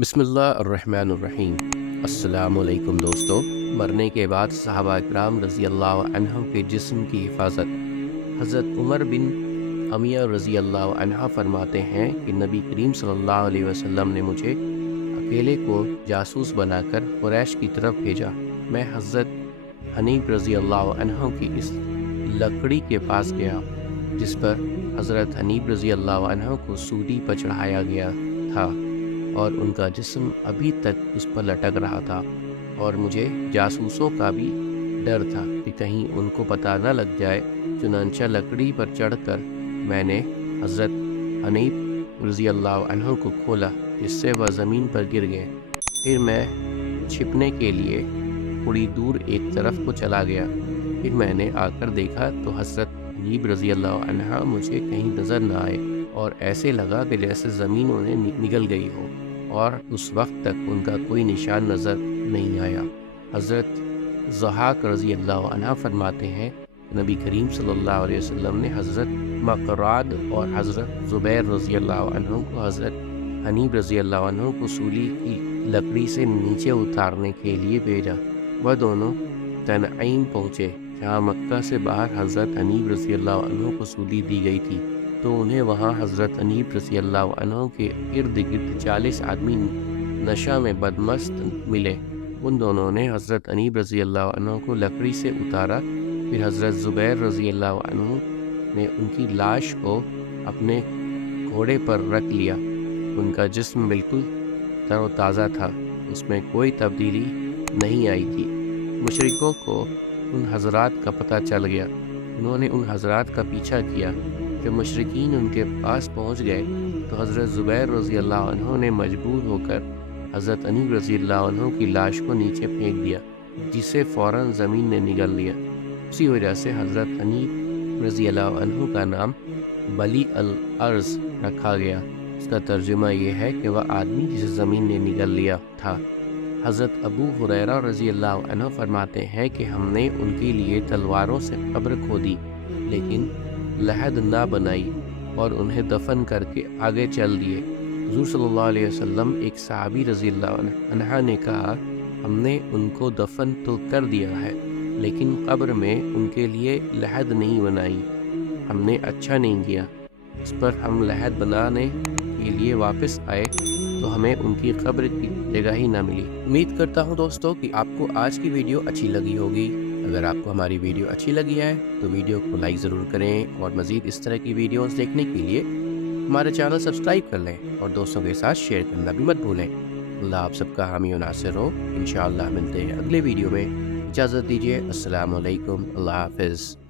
بسم اللہ الرحمن الرحیم۔ السلام علیکم دوستو۔ مرنے کے بعد صحابہ اکرام رضی اللہ عنہ کے جسم کی حفاظت۔ حضرت عمر بن امیہ رضی اللہ عنہ فرماتے ہیں کہ نبی کریم صلی اللہ علیہ وسلم نے مجھے اکیلے کو جاسوس بنا کر قریش کی طرف بھیجا۔ میں حضرت حنیف رضی اللہ عنہ کی اس لکڑی کے پاس گیا جس پر حضرت حنیف رضی اللہ عنہ کو سولی پر چڑھایا گیا تھا اور ان کا جسم ابھی تک اس پر لٹک رہا تھا، اور مجھے جاسوسوں کا بھی ڈر تھا کہ کہیں ان کو پتہ نہ لگ جائے۔ چنانچہ لکڑی پر چڑھ کر میں نے حضرت حنیف رضی اللہ عنہ کو کھولا جس سے وہ زمین پر گر گئے۔ پھر میں چھپنے کے لیے تھوڑی دور ایک طرف کو چلا گیا۔ پھر میں نے آ کر دیکھا تو حضرت حنیف رضی اللہ عنہ مجھے کہیں نظر نہ آئے، اور ایسے لگا کہ جیسے زمین انہیں نگل گئی ہو، اور اس وقت تک ان کا کوئی نشان نظر نہیں آیا۔ حضرت ضحاک رضی اللہ عنہ فرماتے ہیں نبی کریم صلی اللہ علیہ وسلم نے حضرت مقراد اور حضرت زبیر رضی اللہ عنہ کو حضرت حنیف رضی اللہ عنہ کو سولی کی لکڑی سے نیچے اتارنے کے لیے بھیجا۔ وہ دونوں تنعیم پہنچے جہاں مکہ سے باہر حضرت حنیف رضی اللہ عنہ کو سولی دی گئی تھی، تو انہیں وہاں حضرت حنیف رضی اللہ عنہ کے ارد گرد 40 آدمی نشہ میں بدمست ملے۔ ان دونوں نے حضرت حنیف رضی اللہ عنہ کو لکڑی سے اتارا۔ پھر حضرت زبیر رضی اللہ عنہ نے ان کی لاش کو اپنے گھوڑے پر رکھ لیا۔ ان کا جسم بالکل تر و تازہ تھا، اس میں کوئی تبدیلی نہیں آئی تھی۔ مشرکوں کو ان حضرات کا پتہ چل گیا۔ انہوں نے ان حضرات کا پیچھا کیا۔ جب مشرکین ان کے پاس پہنچ گئے تو حضرت زبیر رضی اللہ عنہ نے مجبور ہو کر حضرت حنیف رضی اللہ عنہ کی لاش کو نیچے پھینک دیا، جسے فوراً زمین نے نگل لیا۔ اسی وجہ سے حضرت حنیف رضی اللہ عنہ کا نام بلی الارض رکھا گیا۔ اس کا ترجمہ یہ ہے کہ وہ آدمی جسے زمین نے نگل لیا تھا۔ حضرت ابو ہریرہ رضی اللہ عنہ فرماتے ہیں کہ ہم نے ان کے لیے تلواروں سے قبر کھودی لیکن لحد نہ بنائی، اور انہیں دفن کر کے آگے چل دیے۔ حضور صلی اللہ علیہ وسلم ایک صحابی رضی اللہ عنہ نے کہا، ہم نے ان کو دفن تو کر دیا ہے لیکن قبر میں ان کے لیے لحد نہیں بنائی، ہم نے اچھا نہیں کیا۔ اس پر ہم لحد بنانے کے لیے واپس آئے تو ہمیں ان کی قبر کی جگہ ہی نہ ملی۔ امید کرتا ہوں دوستو کہ آپ کو آج کی ویڈیو اچھی لگی ہوگی۔ اگر آپ کو ہماری ویڈیو اچھی لگی ہے تو ویڈیو کو لائک ضرور کریں، اور مزید اس طرح کی ویڈیوز دیکھنے کے لیے ہمارے چینل سبسکرائب کر لیں، اور دوستوں کے ساتھ شیئر کرنا بھی مت بھولیں۔ اللہ آپ سب کا حامی و ناصر ہو۔ انشاءاللہ ملتے ہیں اگلے ویڈیو میں۔ اجازت دیجیے۔ السلام علیکم۔ اللہ حافظ۔